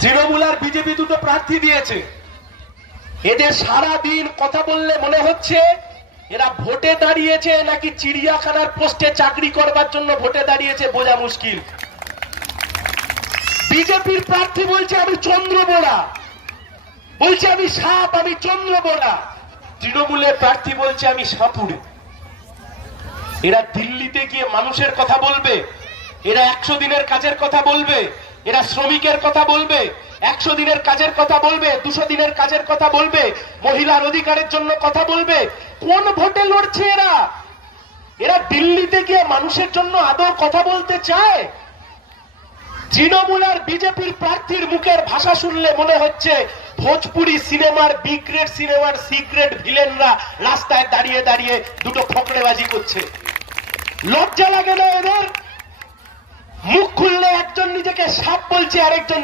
তৃণমূল আর BJP দুটো প্রার্থী দিয়েছে। এদের সারা দিন কথা বললে মনে হচ্ছে এরা ভোটে দাঁড়িয়েছে নাকি চিড়িয়াখানার পোস্টে চাকরি করবার জন্য ভোটে দাঁড়িয়েছে বোঝা মুশকিল। বিজেপির প্রার্থী বলছে আমি চন্দ্র বোরা, বলছে আমি সাপ, আমি চন্দ্র বোরা। তৃণমূলের প্রার্থী বলছে আমি সাপুড়ে। এরা দিল্লিতে গিয়ে মানুষের কথা বলবে, এরা 100 দিনের কাজের কথা বলবে, এরা শ্রমিকের কথা বলবে, 100 দিনের কাজের কথা বলবে, 200 দিনের কাজের কথা বলবে, মহিলার অধিকারের জন্য কথা বলবে। কোন ভোটে লড়ছে এরা? এরা দিল্লিতে গিয়ে মানুষের জন্য আদৌ কথা বলতে চায়? তৃণমূল আর বিজেপির প্রার্থীর মুখের ভাষা শুনলে মনে হচ্ছে ভোজপুরি সিনেমার বি গ্রেড সিনেমার সি গ্রেড ভিলেনরা রাস্তায় দাঁড়িয়ে দাঁড়িয়ে দুটো ফকড়েবাজি করছে। লজ্জা লাগে না এদের? মুখ খুললে একজন নিজেকে সাপ বলছে, আরেকজন